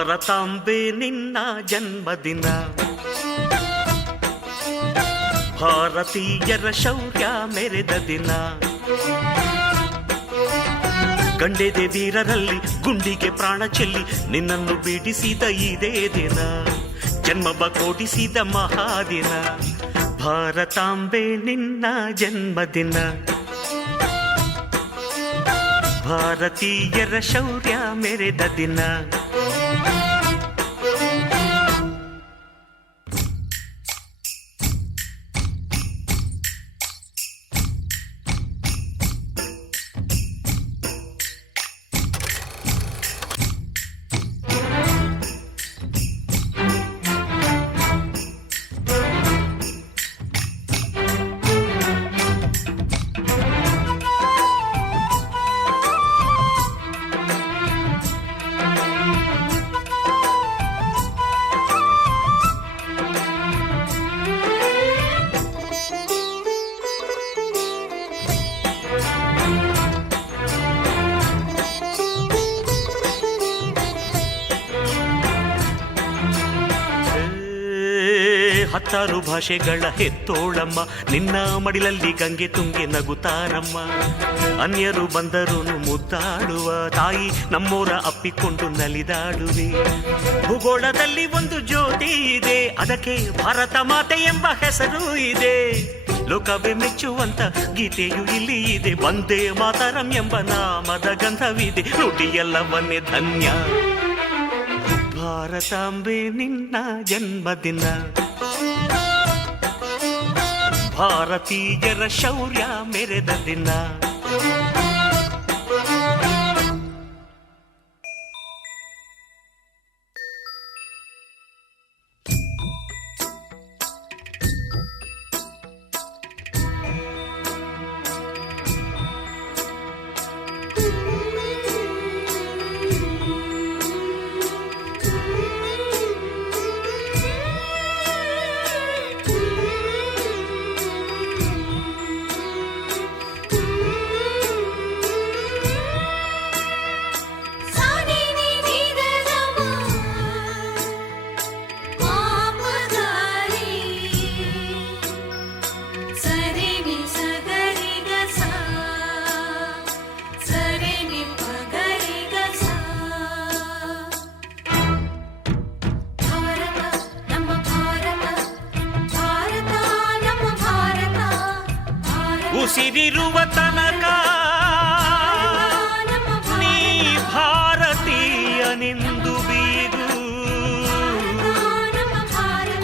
ಭಾರತಾಂಬೆ ನಿನ್ನ ಜನ್ಮದಿನ, ಭಾರತೀಯರ ಶೌರ್ಯ ಮೆರೆದ ದಿನ. ಗಂಡೆದೆ ವೀರರಲ್ಲಿ ಗುಂಡಿಗೆ ಪ್ರಾಣ ಚೆಲ್ಲಿ ನಿನ್ನನ್ನು ಬಿಡಿಸಿದ ಇದೇ ದಿನ, ಜನ್ಮವ ಕೊಡಿಸಿದ ಮಹಾದಿನ. ಭಾರತಾಂಬೆ ನಿನ್ನ ಜನ್ಮದಿನ, ಭಾರತೀಯರ ಶೌರ್ಯ ಮೆರೆದ ದಿನ. ಹತ್ತಾರು ಭಾಷೆಗಳ ಹೆತ್ತೋಳಮ್ಮ, ನಿನ್ನ ಮಡಿಲಲ್ಲಿ ಗಂಗೆ ತುಂಗೆ ನಗುತ್ತಾರಮ್ಮ. ಅನ್ಯರು ಬಂದರೂ ಮುದ್ದಾಡುವ ತಾಯಿ, ನಮ್ಮೋರ ಅಪ್ಪಿಕೊಂಡು ನಲಿದಾಡುವೆ. ಭೂಗೋಳದಲ್ಲಿ ಒಂದು ಜ್ಯೋತಿ ಇದೆ, ಅದಕ್ಕೆ ಭಾರತ ಮಾತೆ ಎಂಬ ಹೆಸರು ಇದೆ. ಲೋಕವೇ ಮೆಚ್ಚುವಂತ ಗೀತೆಯು ಇಲ್ಲಿ ಇದೆ, ವಂದೇ ಮಾತರಂ ಎಂಬ ನಾಮದ ಗಂಧವಿದೆ. ನುಡಿಯೆಲ್ಲವನ್ನೇ ಧನ್ಯ. ಭಾರತಾಂಬೆ ನಿನ್ನ ಜನ್ಮದಿನ, ಭಾರತೀಯರ ಶೌರ್ಯ ಮೆರೆದ ದಿನ. ಉಸಿರಿರುವ ತನಕ ನೀ ಭಾರತೀಯನೆಂದು ಬೀಗು,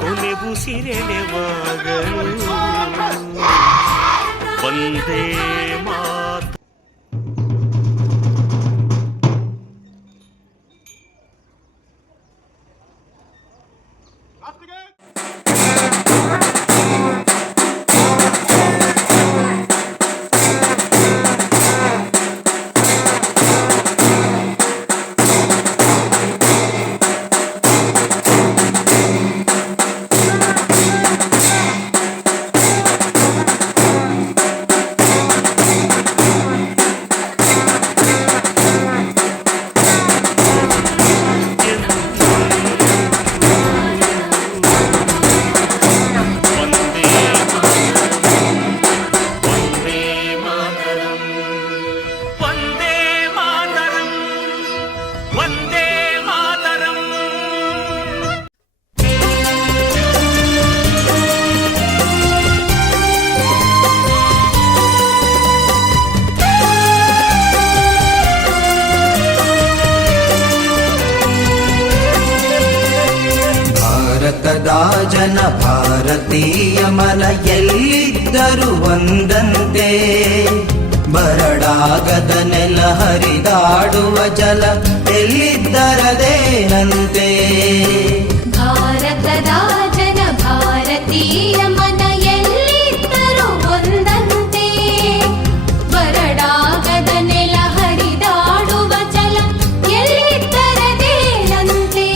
ಕೊನೆ ಉಸಿರೆಳೆವಾಗಲು ವಂದೇ ಮಾತರಂ. ಜನ ಭಾರತೀಯ ಮನ ಎಲ್ಲಿದ್ದರೂ ಒಂದಂತೆ, ಬರಡಾಗದ ನೆಲ ಹರಿದಾಡುವ ಜಲ ಎಲ್ಲಿದ್ದರದೇನಂತೆ. ಭಾರತದ ಜನ ಭಾರತೀಯ ಮನ ಎಲ್ಲಿದ್ದರೂ ಒಂದಂತೆ, ಬರಡಾಗದ ನೆಲ ಹರಿದಾಡುವ ಜಲ ಎಲ್ಲಿದ್ದರದೇನಂತೆ.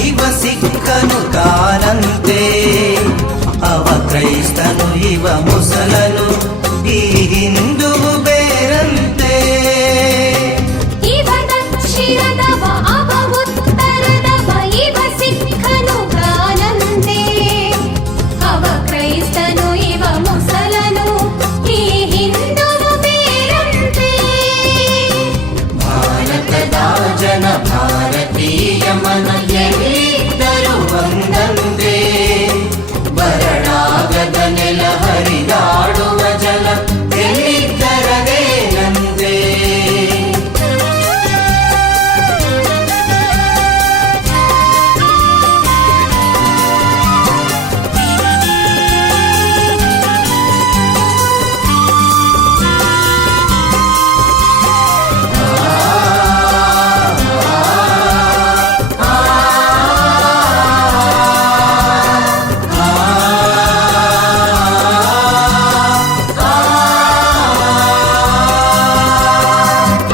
ಇವ ಸಿಕ್ಕನು ತಾನಂತೆ ಅವ ಕ್ರೈಸ್ತನು ಇವ ಮುಸಲನು ಈ ಹಿಂದುವು ಬೇರಂತೆ ಇವ ದಕ್ಷಿಣದವ ಅವ ಉತ್ತರದವ ಇವ ಸಿಕ್ಕನು ತಾನಂತೆ ಅವ ಕ್ರೈಸ್ತನು ಇವ ಮುಸಲನು ಈ ಹಿಂದುವು ಬೇರಂತೆ ಭಾರತದ ಜನ ಭಾರತೀಯ ಮನ ಎಲ್ಲಿದ್ದರೂ ಒಂದಂತೆ ಬರಡಾಗದ ನೆಲ ಹರಿದಾಡುವ ಜಲ ಎಲ್ಲಿದ್ದರದೇನಂತೆ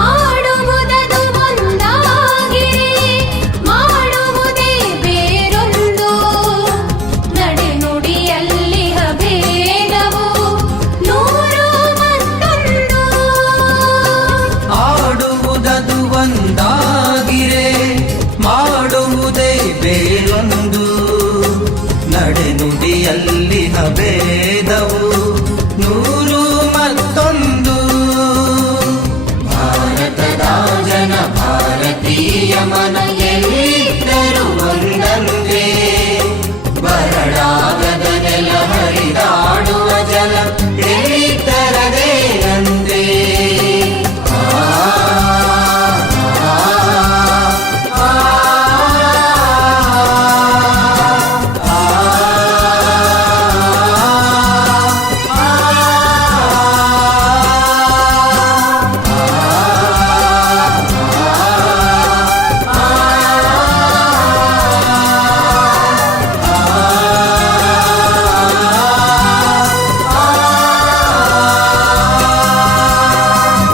ಆಡುವುದದು ಒಂದಾಗಿರಿ ಮಾಡುವುದೇ ಬೇರೊಂದು ನಡೆನುಡಿಯಲ್ಲಿಹ ಭೇದವು ನೂರು ಮತ್ತೊಂದು ಆಡುವುದದು ಒಂದಾಗಿರೆ ಮಾಡುವುದೇ ಬೇರೊಂದು ನಡೆನುಡಿಯಲ್ಲಿ ಭೇದವು ನೂರು ಮತ್ತೊಂದು ಭಾರತದ ಜನ ಭಾರತೀಯ ಮನ ಎಲ್ಲಿದ್ದರೂ ಒಂದಂತೆ ಬರಡಾಗದ ನೆಲ ಹರಿದಾಡುವ ಜಲ ಎಲ್ಲಿದ್ದರದೇನಂತೆ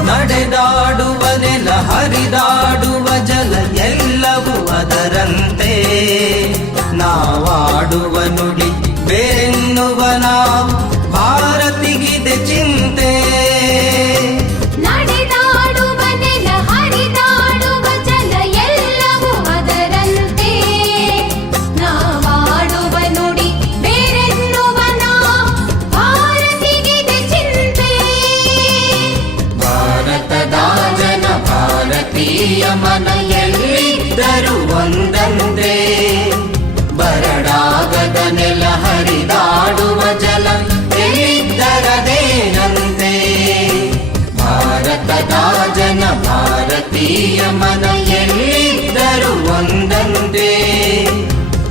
ನಡೆದಾಡುವ ನೆಲ ಹರಿದಾಡುವ ಜಲ ಎಲ್ಲವೂ ಅದರಂತೆ ನಾವಾಡುವ ನುಡಿ ಬೇರೆನ್ನುವ ನಾವು ಭಾರತಿಗಿದೆ ಚಿಂತೆ ನಡೆದಾಡುವ ನೆಲ ಹರಿದಾಡುವ ಜಲ ಎಲ್ಲವೂ ಅದರಂತೆ ನಾವಾಡುವ ನುಡಿ ಬೇರೆನ್ನುವ ಭಾರತಿಗಿದೆ ಚಿಂತೆ ಭಾರತದ ಜನ ಭಾರತೀಯ ಮನ ಎಲ್ಲಿದ್ದರೂ ಒಂದಂತೆ ಬರಡಾಗದ ನೆಲ ಹರಿದಾಡುವ ಜಲ ಎಲ್ಲಿದ್ದರದೇನಂತೆ ಭಾರತದ ಜನ ಭಾರತೀಯ ಮನ ಎಲ್ಲಿದ್ದರೂ ಒಂದಂತೆ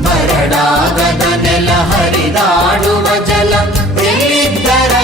ಬರಡಾಗದ ನೆಲ ಹರಿದಾಡುವ ಜಲ ಎಲ್ಲಿದ್ದರದೇನಂತೆ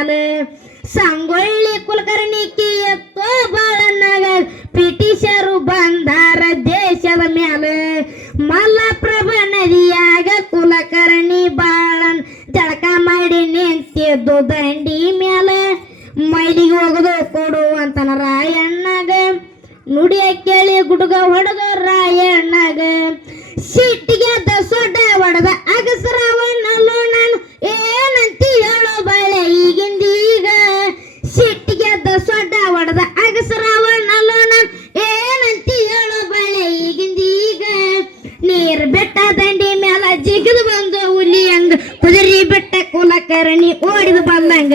ಮ್ಯಾಲ ಸಂಗೊಳ್ಳಿ ಕುಲಕರ್ಣಿಕಿ ಎತ್ತೋ ಬಾಳನ್ನಾಗ ಬ್ರಿಟಿಷರು ಬಂದಾರ ದೇಶದ ಮ್ಯಾಲ ಮಲ್ಲಪ್ರಭ ನದಿಯಾಗ ಕುಲಕರ್ಣಿ ಬಾಳನ್ ಜಳಕ ಮಾಡಿ ನಿಂತಿದ್ದು ದಂಡಿ ಮ್ಯಾಲ ಮೈಲಿಗೆ ಹೋಗದು ಕೊಡು ಅಂತನ ರಾಯಣ್ಣಗ ನುಡಿಯ ಕೇಳಿ ಗುಡುಗ ಹೊಡೆದ ರಾಯಣ್ಣಗ ಸಿಟ್ಟಿಗೆ ಸೊಡ್ಡ ಹೊಡೆದ ಅಗಸರವನ್ನಲ್ಲೋ ನಾನು ಏನಂತಿ ಹೇಳೋ ಬಾಳೆ ಈಗಿಂದೀಗ ಸಿಟ್ಟಿಗೆ ಸೊಡ್ಡ ಹೊಡೆದ ಅಗಸರವನ್ನಲ್ಲೋ ನಾನು ಏನಂತಿ ಹೇಳೋ ಬಾಳೆ ಈಗಿಂದೀಗ ನೀರ್ ಬೆಟ್ಟ ದಂಡಿ ಮ್ಯಾಲ ಜಿಗಿದು ಬಂದು ಹುಲಿ ಹಂಗ ಕುದುರಿ ಬೆಟ್ಟ ಕುಲಕರ್ಣಿ ಓಡಿದು ಬಂದಂಗ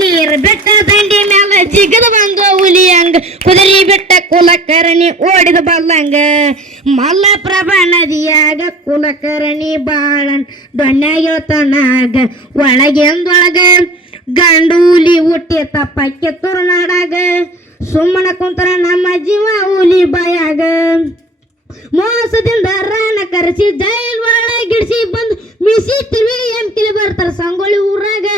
ನೀರ್ ಬೆಟ್ಟ ದಂಡಿ ಮ್ಯಾಲ ಜಿಗಿದು ಬಂದು ಹುಲಿ ಹಂಗ ಕುದುರಿ ಬೆಟ್ಟ ಕುಲಕರ್ಣಿ ಓಡಿದು ಬಂದಂಗ ಮಲ್ಲಪ್ರಭ ನದಿಯಾಗ ಕುಲಕರ್ಣಿ ಬಾಳನ್ ದೊಣ್ಣಾಗಿಳ್ತಾನಾಗ ಒಳಗೆಂದೊಳಗ ಗಂಡು ಹುಲಿ ಹುಟ್ಟಿ ತಪ್ಪಕ್ಕೆ ತುರುನಾಡಾಗ ಸುಮ್ಮನ ಕುಂತರ ನಮ್ಮ ಜೀವ ಹುಲಿ ಬಾಯಾಗ ಮೋಸದಿಂದ ರಾಣ ಕರೆಸಿ ಜೈಲ್ ಒಳಗಿಡಿಸಿ ಬಂದು ಮಿಸಿಟಿವಿ ಎಂಟಿಲಿ ಬರ್ತಾರ ಸಂಗೊಳ್ಳಿ ಊರಾಗ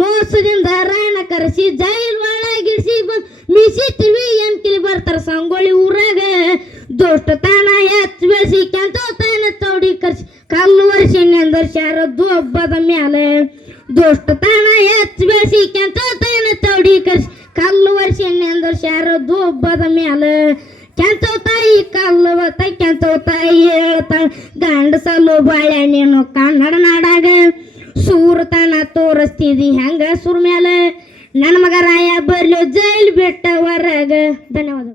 ಮೋಸದಿಂದ ರಾಣ ಕರೆಸಿ ಜೈಲ್ ಒಳಗಿಡಿಸಿ ಬಂದು ಮಿಸಿಟಿವಿ ಎಂಟಿಲಿ ಬರ್ತಾರ ಸಂಗೊಳ್ಳಿ ಊರಾಗ ದುಷ್ಟತನ ಹೆಚ್ಚ ಬೆಳೆಸಿ ಕೆಂತನ ಚೌಡಿ ಕರ್ಸಿ ಕಲ್ಲು ವರ್ಷ ನೆಂದರ್ಸ್ಯಾರ ದೊಬ್ಬದ ಮ್ಯಾಲೆ ದುಷ್ಟತನ ಹೆಚ್ಚ ಬೆಳೆಸಿ ಕೆಂತನ ಚೌಡಿ ಕರ್ಸಿ ಕಲ್ಲು ವರ್ಷ ನೆಂದರ್ಸ್ಯಾರ ದೊಬ್ಬದ ಮ್ಯಾಲೆ ಕೆಂಚವ ತಾಯಿ ಕಲ್ಲು ಕೆಂಚವ ತಾಯಿ ಹೇಳ್ತಾಳ ಗಂಡಸಲು ಬಾಳೆ ನೀನು ಕನ್ನಡ ನಾಡಾಗ ಸೂರತನ ತೋರಿಸ್ತಿದಿ ಹೆಂಗ ಸುರ್ ಮೇಲೆ ನನ್ನ ಮಗ ರಾಯ ಬರ್ಲಿ ಜೈಲ್ ಬೆಟ್ಟ ಹೊರಗ ಧನ್ಯವಾದ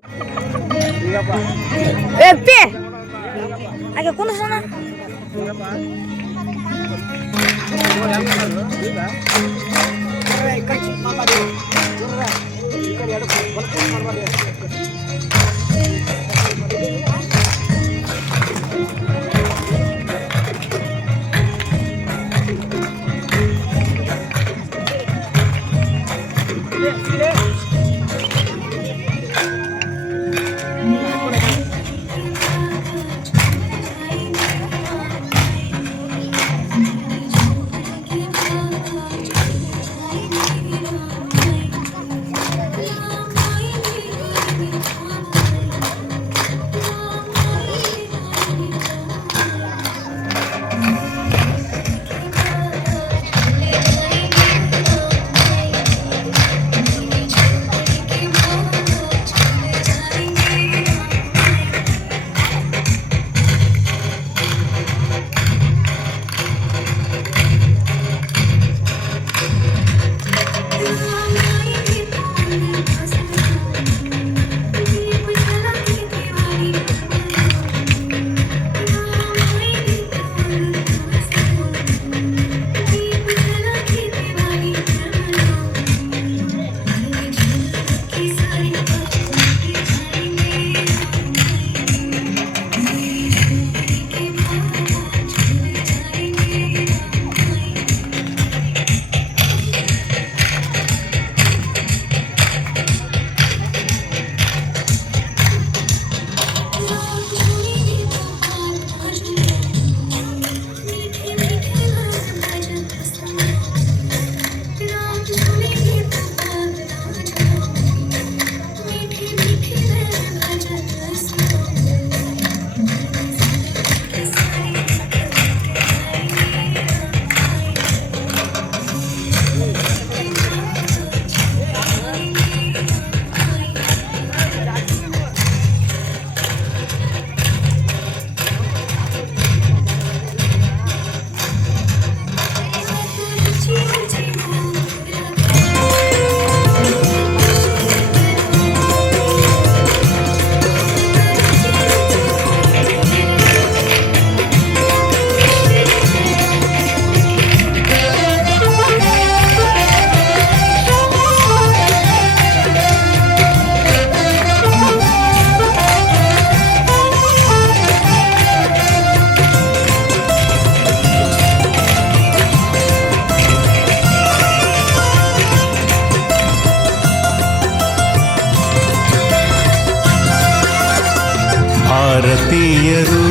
ಭಾರತೀಯರು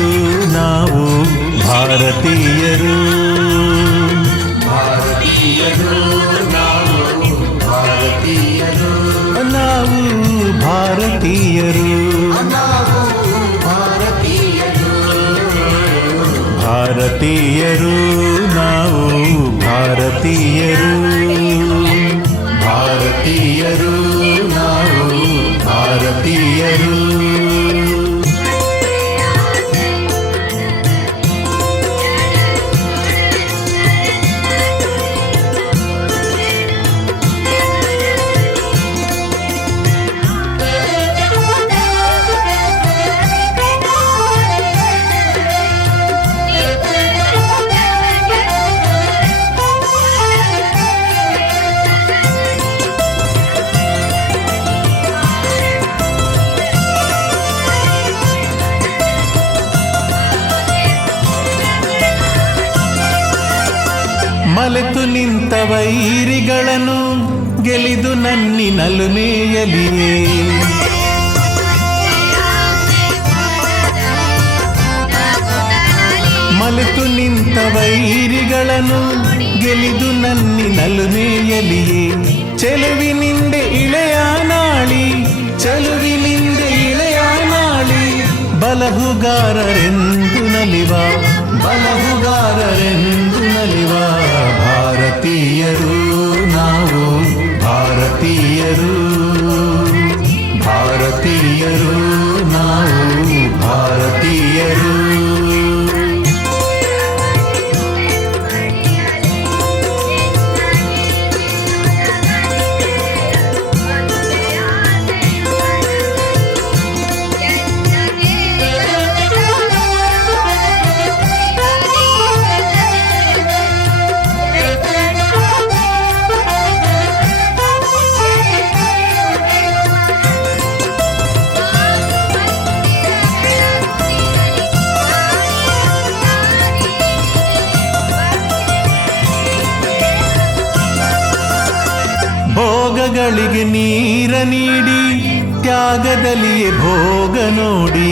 ನಾವು ಭಾರತೀಯರು ಭಾರತೀಯರು ನಾವು ಭಾರತೀಯರು ನಾವು ಭಾರತೀಯರು ಭಾರತೀಯರು ನಾವು ಭಾರತೀಯರು ಭಾರತೀಯರು ನಾವು ಭಾರತೀಯರು ಮಲೆತು ನಿಂತ ವೈರಿಗಳನ್ನು ಗೆಲಿದು ನನ್ನಿನಲು ಮೇಯಲಿಯೇ ಮಲೆತು ನಿಂತ ವೈರಿಗಳನ್ನು ಗೆಲಿದು ನನ್ನಿನಲು ಮೇಯಲಿಯೇ ಚೆಲುವಿನಿಂದೆ ಇಳೆಯ ನಾಳಿ ಚೆಲುವಿನಿಂದೆ ಇಳೆಯ ನಾಳಿ ಬಲಹುಗಾರರೆಂದು ನಲಿವ ಬಲಹುಗಾರರೆಂದು ನಲಿವ ಭಾರತೀಯರು ನಾವು ಭಾರತೀಯರು ಭಾರತೀಯರು ನಾವು ಭಾರತೀಯರು ಭೋಗಗಳಿಗೆ ನೀರ ನೀಡಿ ತ್ಯಾಗದಲ್ಲಿಯೇ ಭೋಗ ನೋಡಿ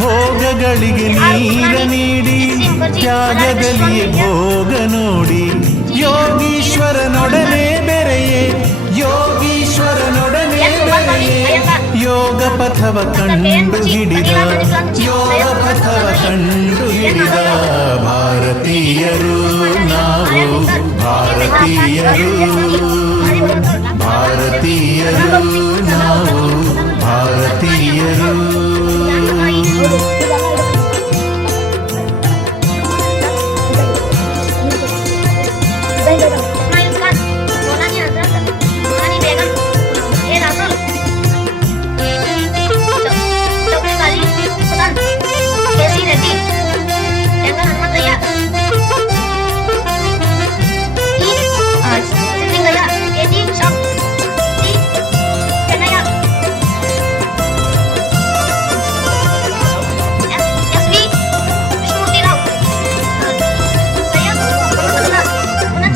ಭೋಗಗಳಿಗೆ ನೀರ ನೀಡಿ ತ್ಯಾಗದಲ್ಲಿಯೇ ಭೋಗ ನೋಡಿ ಯೋಗೀಶ್ವರನೊಡನೆ ಬೆರೆಯೇ ಯೋಗೀಶ್ವರನೊಡನೆ ಬೆರೆಯೇ ಯೋಗ ಪಥವ ಕಂಡು ಹಿಡಿದ ಯೋಗ ಪಥವ ಕಂಡು ಹಿಡಿದ ಭಾರತೀಯರು ನಾವು ಭಾರತೀಯರು ಭಾರತೀಯರು ನಾವು ಭಾರತೀಯರು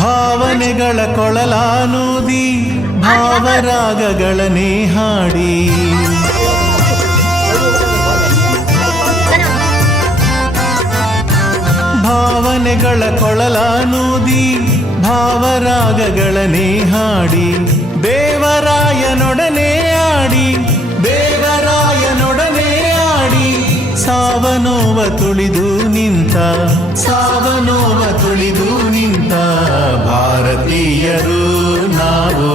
ಭಾವನೆಗಳ ಕೊಳಲಾನೂದಿ ಭಾವರಾಗಗಳನ್ನೇ ಹಾಡಿ ಭಾವನೆಗಳ ಕೊಳಲಾನೂದಿ ಭಾವರಾಗಗಳನ್ನೇ ಹಾಡಿ ದೇವರಾಯನೊಡನೆ ಆಡಿ ದೇವರಾಯನೊಡನೆ ಆಡಿ ಸಾವನೋವ ತುಳಿದು ನಿಂತ ಸಾವನೋವ ತುಳಿದು ನಿಂತ ಭಾರತೀಯರು ನಾವು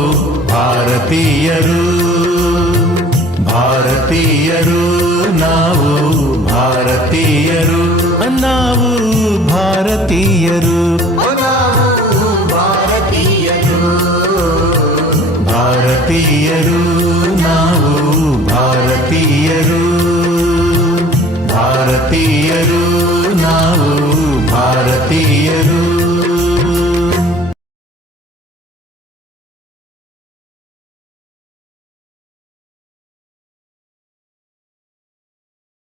ಭಾರತೀಯರು ಭಾರತೀಯರು ನಾವು ಭಾರತೀಯರು ನಾವು ಭಾರತೀಯರು ಭಾರತೀಯರು ಭಾರತೀಯರು ನಾವು ಭಾರತೀಯರು ಭಾರತೀಯರು